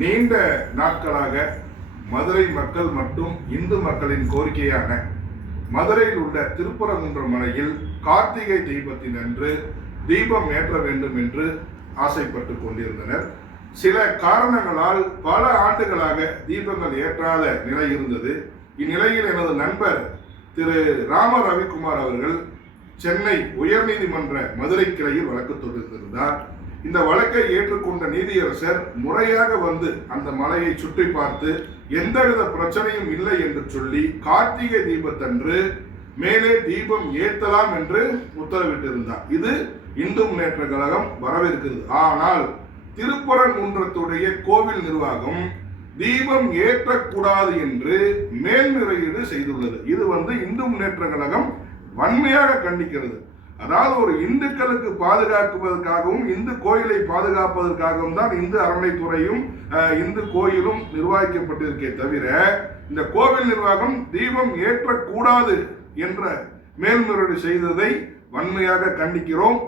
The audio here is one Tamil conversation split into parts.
நீண்ட நாட்களாக மதுரை மக்கள் மற்றும் இந்து மக்களின் கோரிக்கையான மதுரையில் உள்ள திருப்பரங்குன்றம் மலையில் கார்த்திகை தீபத்தின் அன்று தீபம் ஏற்ற வேண்டும் என்று ஆசைப்பட்டு கொண்டிருந்தனர். சில காரணங்களால் பல ஆண்டுகளாக தீபங்கள் ஏற்றாத நிலை இருந்தது. இந்நிலையில் எனது நண்பர் திரு ராம ரவிக்குமார் அவர்கள் சென்னை உயர்நீதிமன்ற மதுரை கிளையில் வழக்கு தொடுத்திருந்தார். இந்த வழக்கை ஏற்றுக்கொண்ட நீதியரசர் முறையாக வந்து அந்த மலையை சுற்றி பார்த்து எந்தவித பிரச்சனையும் இல்லை என்று சொல்லி கார்த்திகை தீபத்தன்று மேலே தீபம் ஏற்றலாம் என்று உத்தரவிட்டிருந்தார். இது இந்து முன்னேற்ற கழகம் வரவேற்கிறது. ஆனால் திருப்பரங்குன்றத்துடைய கோவில் நிர்வாகம் தீபம் ஏற்றக்கூடாது என்று மேல்முறையீடு செய்துள்ளது. இது இந்து முன்னேற்ற கழகம் வன்மையாக கண்டிக்கிறது. அதாவது ஒரு இந்துக்களுக்கு பாதுகாக்குவதற்காகவும் இந்து கோயிலை பாதுகாப்பதற்காகவும் தான் இந்து அறநிலைத்துறையும் இந்து கோயிலும் நிர்வகிக்கப்பட்டிருக்கே தவிர இந்த கோவில் நிர்வாகம் தீபம் ஏற்றக்கூடாது என்ற மேல்முறையீடு செய்ததை வன்மையாக கண்டிக்கிறோம்.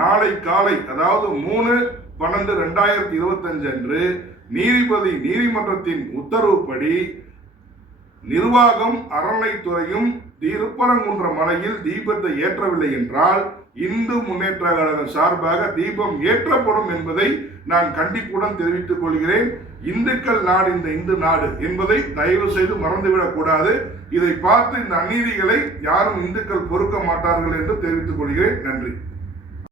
நாளை காலை அதாவது 3/12/2025 அன்று நீதிமன்றத்தின் உத்தரவுப்படி நிர்வாகம் அறநிலைத்துறையும் திருப்பரங்குன்ற மலையில் தீபத்தை ஏற்றவில்லை என்றால் இந்து முன்னேற்ற கழகம் சார்பாக தீபம் ஏற்றப்படும் என்பதை நான் கண்டிப்புடன் தெரிவித்துக் கொள்கிறேன். இந்துக்கள் நாடு இந்த இந்து நாடு என்பதை தயவு செய்து மறந்துவிடக் கூடாது. இதை பார்த்து இந்த அநீதிகளை யாரும் இந்துக்கள் பொறுக்க மாட்டார்கள் என்று தெரிவித்துக் கொள்கிறேன். நன்றி.